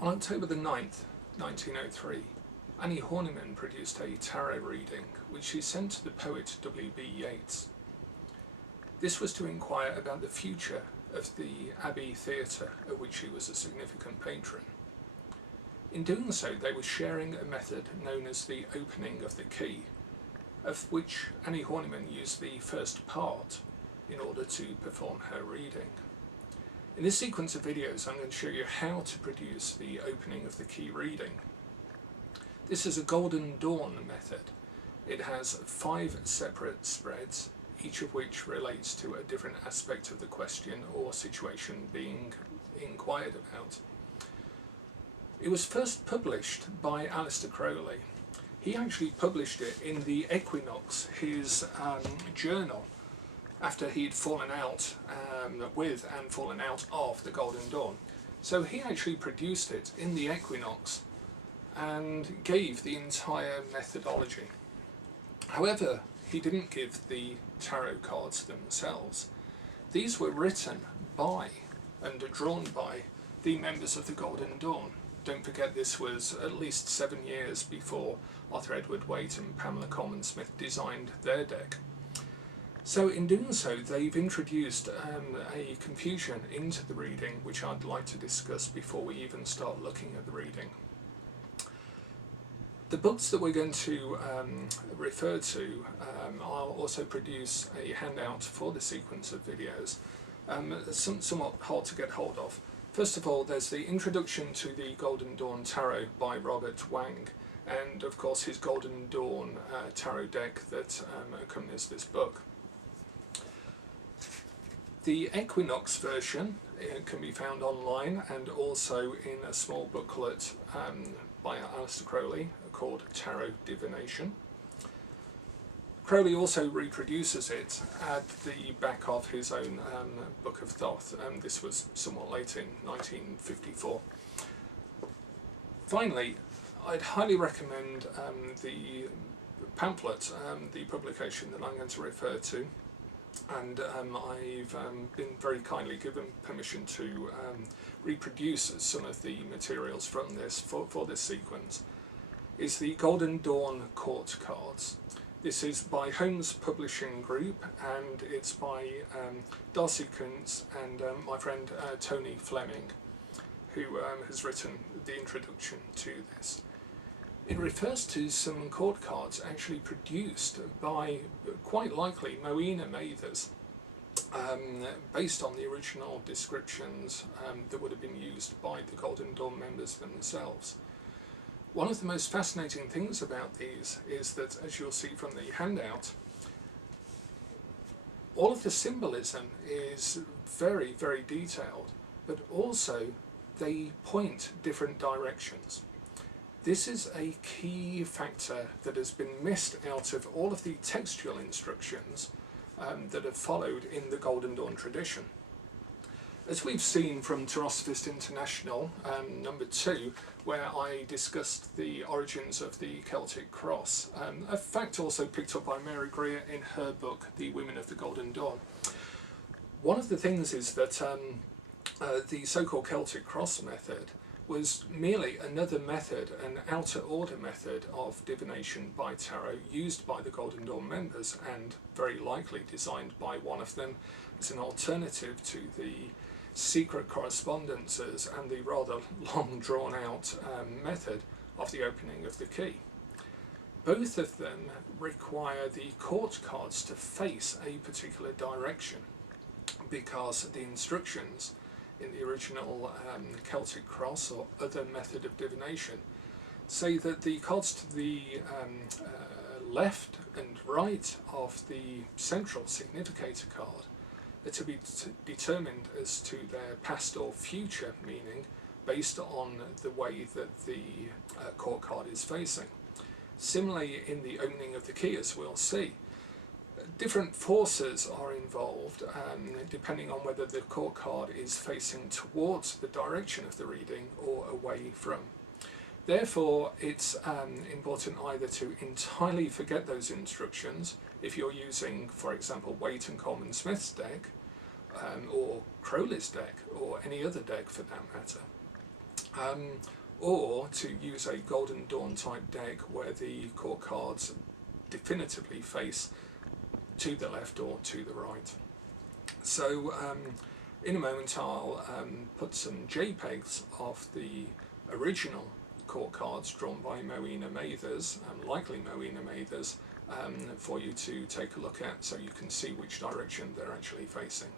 On October the 9th, 1903, Annie Horniman produced a tarot reading which she sent to the poet W.B. Yeats. This was to inquire about the future of the Abbey Theatre, of which she was a significant patron. In doing so, they were sharing a method known as the opening of the key, of which Annie Horniman used the first part in order to perform her reading. In this sequence of videos, I'm going to show you how to produce the opening of the key reading. This is a Golden Dawn method. It has 5 separate spreads, each of which relates to a different aspect of the question or situation being inquired about. It was first published by Aleister Crowley. He actually published it in the Equinox, his journal, after he'd fallen out with and fallen out of the Golden Dawn. So he actually produced it in the Equinox and gave the entire methodology. However, he didn't give the tarot cards themselves. These were written by and drawn by the members of the Golden Dawn. Don't forget, this was at least 7 years before Arthur Edward Waite and Pamela Colman Smith designed their deck. So in doing so, they've introduced a confusion into the reading, which I'd like to discuss before we even start looking at the reading. The books that we're going to refer to, I'll also produce a handout for the sequence of videos, somewhat hard to get hold of. First of all, there's the Introduction to the Golden Dawn Tarot by Robert Wang, and of course his Golden Dawn tarot deck that accompanies this book. The Equinox version can be found online and also in a small booklet by Aleister Crowley called Tarot Divination. Crowley also reproduces it at the back of his own Book of Thoth, and this was somewhat late in 1954. Finally, I'd highly recommend the pamphlet, the publication that I'm going to refer to, and I've been very kindly given permission to reproduce some of the materials from this for this sequence. Is the Golden Dawn Court Cards. This is by Holmes Publishing Group, and it's by Darcy Kuntz and my friend Tony Fleming, who has written the introduction to this. It refers to some court cards actually produced by, quite likely, Moina Mathers, based on the original descriptions that would have been used by the Golden Dawn members themselves. One of the most fascinating things about these is that, as you'll see from the handout, all of the symbolism is very, very detailed, but also they point different directions. This is a key factor that has been missed out of all of the textual instructions that have followed in the Golden Dawn tradition. As we've seen from Tarosophist International, number 2, where I discussed the origins of the Celtic cross, a fact also picked up by Mary Greer in her book, The Women of the Golden Dawn. One of the things is that the so-called Celtic cross method was merely another method, an outer order method of divination by tarot used by the Golden Dawn members, and very likely designed by one of them as an alternative to the secret correspondences and the rather long drawn out method of the opening of the key. Both of them require the court cards to face a particular direction, because the instructions in the original Celtic cross or other method of divination say that the cards to the left and right of the central significator card are to be determined as to their past or future meaning based on the way that the court card is facing. Similarly, in the opening of the key, as we'll see, different forces are involved depending on whether the court card is facing towards the direction of the reading or away from. Therefore, it's important either to entirely forget those instructions if you're using, for example, Waite and Colman Smith's deck, or Crowley's deck, or any other deck for that matter. or to use a Golden Dawn type deck where the court cards definitively face to the left or to the right. So in a moment I'll put some JPEGs of the original court cards drawn by Moina Mathers, likely Moina Mathers, for you to take a look at so you can see which direction they're actually facing.